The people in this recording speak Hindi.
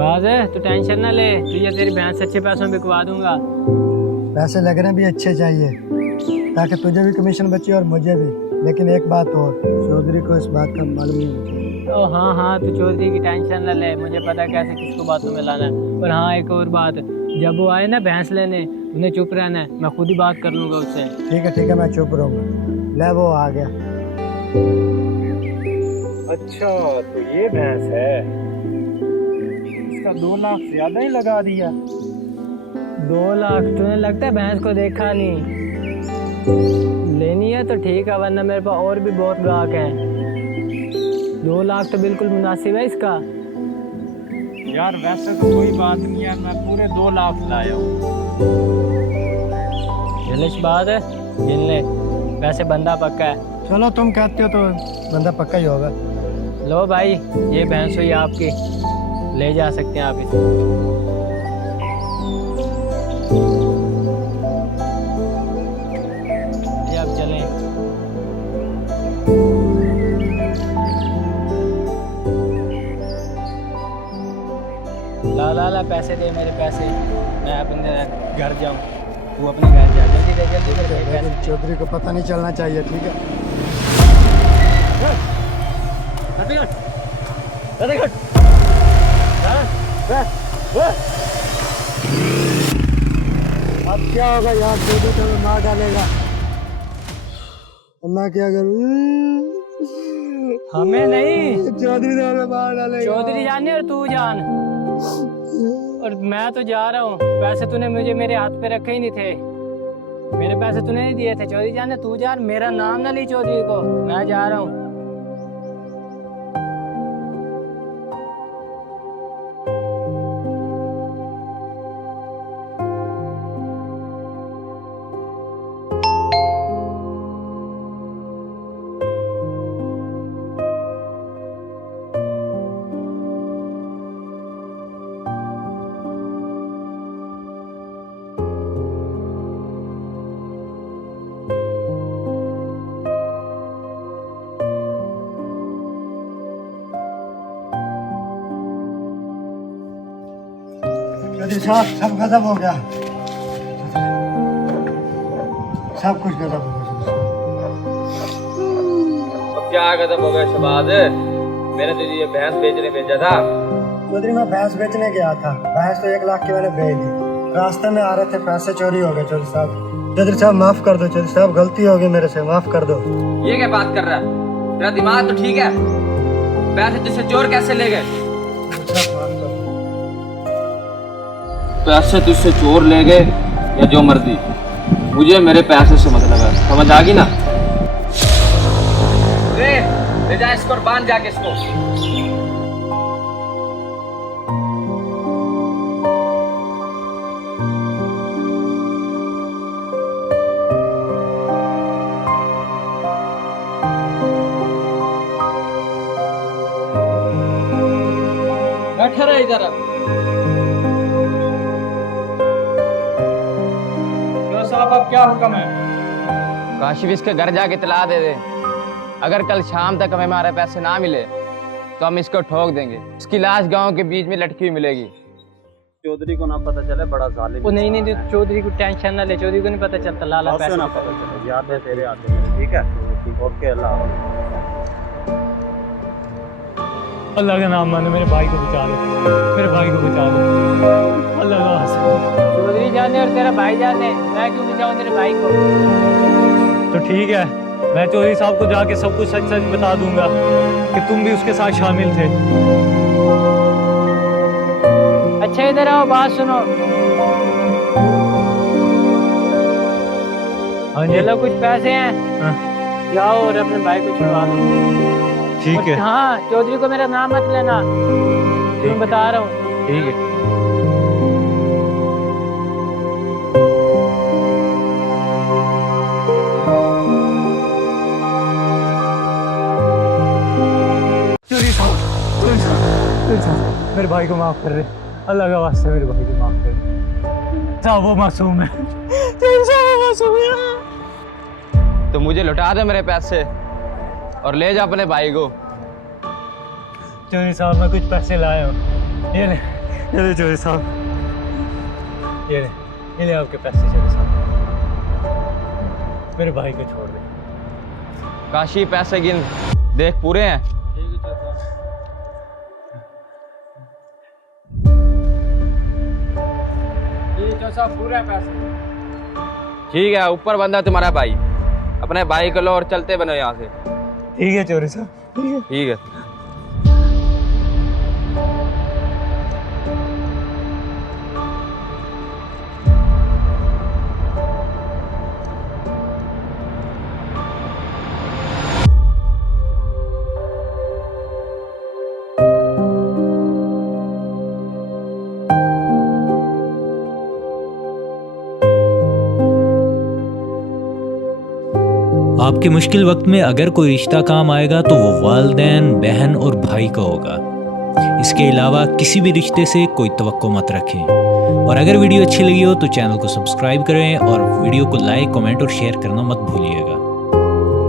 बात है, तू टेंशन ना ले, तुझे तेरी भैंस अच्छे पैसों में बिकवा दूंगा। पैसे लग रहे भी अच्छे चाहिए ताकि तुझे भी कमीशन बचे और मुझे भी। लेकिन एक बात और, चौधरी को इस बात का मालूम नहीं होना चाहिए। ओ हाँ हाँ, तू चौधरी की टेंशन ना ले, मुझे पता है कैसे किसको बातों में लाना है। और हाँ, एक और बात, जब वो आए ना भैंस लेने, उन्हें चुप रहना है, मैं खुद ही बात कर लूंगा उससे। ठीक है, मैं चुप रहूंगा। ले वो आ गया। अच्छा, तो ये भैंस है, इसका 2 लाख ज्यादा ही लगा दिया। 2 लाख? तुम्हें लगता है भैंस को देखा नहीं? लेनी है तो ठीक है, वरना मेरे पास और भी बहुत ग्राहक हैं। 2 लाख तो बिल्कुल मुनासिब है इसका। यार वैसे तो कोई बात नहीं है, मैं पूरे 2 लाख लाया हूँ। जलिश बात है, गिन ले, वैसे बंदा पक्का है। चलो तुम कहते हो तो बंदा पक्का ही होगा। लो भाई, ये भैंस हुई आपकी, ले जा सकते हैं आप इसे। अब चलें। ला पैसे दे, मेरे पैसे, मैं अपने घर जाऊं, तू अपने घर जा। जल्दी लेकिन चौधरी को पता नहीं चलना चाहिए, ठीक है? अब क्या होगा यार, चौधरी तो हमें मार डालेगा। अब मैं क्या करूं? हमें नहीं, चौधरी तो हमें मार डालेगा। चौधरी जाने और तू जान। और मैं तो जा रहा हूँ, पैसे तूने मुझे मेरे हाथ पे रखे ही नहीं थे, मेरे पैसे तूने नहीं दिए थे। चौधरी जाने, तू जान, मेरा नाम ना ली चौधरी को, मैं जा रहा हूँ। चौधरी साहब, सब खत्म हो गया, सब कुछ खत्म हो गया। अब क्या खत्म हो गया शहबाज? मैंने तुझे ये भैंस बेचने भेजा था। चौधरी मैं भैंस बेचने गया था, भैंस तो 1 लाख की मैंने बेच दी। रास्ते में आ रहे थे, पैसे चोरी हो गए। चौधरी साहब माफ कर दो। चौधरी साहब गलती हो गई मेरे से, माफ कर दो। ये क्या बात कर रहा है? तेरा दिमाग तो ठीक है? पैसे तुझसे चोर कैसे ले गए? पैसे तुझसे चोर ले गए या जो मर्जी, मुझे मेरे पैसे से मतलब है, समझ आ गई ना? ले जा इसको और बांध जाके इसको। बैठा रहे इधर। अब साहब, अब क्या हुक्म है? काशिफ इसके घर जाके इतला दे दे, अगर कल शाम तक हमें हमारे पैसे ना मिले तो हम इसको ठोक देंगे। इसकी लाश गांव के बीच में लटकी हुई मिलेगी। चौधरी को ना पता चले, बड़ा जालिम। वो नहीं, चौधरी को टेंशन ना ले, चौधरी को नहीं पता चलता। लाला पैसे ना पता चले, याद है तेरे हाथों में, ठीक है? ओके, अल्लाह। अल्लाह का नाम मानो, मेरे भाई को बचा लो, मेरे भाई को बचा लो, अल्लाह का वास्ता। चौधरी जाने और तेरा भाई जाने, मैं क्यों बचाऊं तेरे भाई को? तो ठीक है, मैं चौधरी साहब को जाके सब कुछ सच सच बता दूंगा कि तुम भी उसके साथ शामिल थे। अच्छा इधर आओ, बात सुनो। हाँ जी, लो कुछ पैसे हैं। हाँ। जाओ और अपने भाई को छुड़वा दो। ठीक है। हाँ, चौधरी को मेरा नाम मत लेना, मैं बता रहा हूँ। ठीक है। मेरे भाई को माफ कर रहे, अल्लाह का वास्ते मेरे भाई को माफ कर रहे। साहब वो मासूम है, मासूम है। तो मुझे लौटा दे मेरे पैसे और ले जा अपने भाई को। चौधरी साहब, मैं कुछ पैसे लाया हूँ, ये ले, ये ले चोरी साहब, ये ले आपके पैसे चोरी साहब, मेरे भाई को छोड़ दे। काशी पैसे गिन देख पूरे हैं। साहब पूरे पैसे। ठीक है, ऊपर बंदा तुम्हारा भाई, अपने भाई को लो और चलते बनो यहाँ से। ठीक है चोरी साहब, ठीक है। ठीक है। आपके मुश्किल वक्त में अगर कोई रिश्ता काम आएगा तो वो वालिदैन, बहन और भाई का होगा। इसके अलावा किसी भी रिश्ते से कोई तवक्को मत रखें। और अगर वीडियो अच्छी लगी हो तो चैनल को सब्सक्राइब करें और वीडियो को लाइक, कमेंट और शेयर करना मत भूलिएगा।